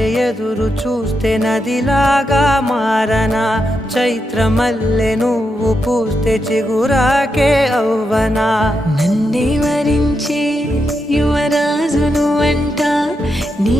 వలె ఎదురు చూస్తే నదిలాగా మారనా, చైత్రమల్లె నువ్వు పూస్తే చిగురాకే అవ్వనా. నన్నే వరించే యువరాజును అంట నీ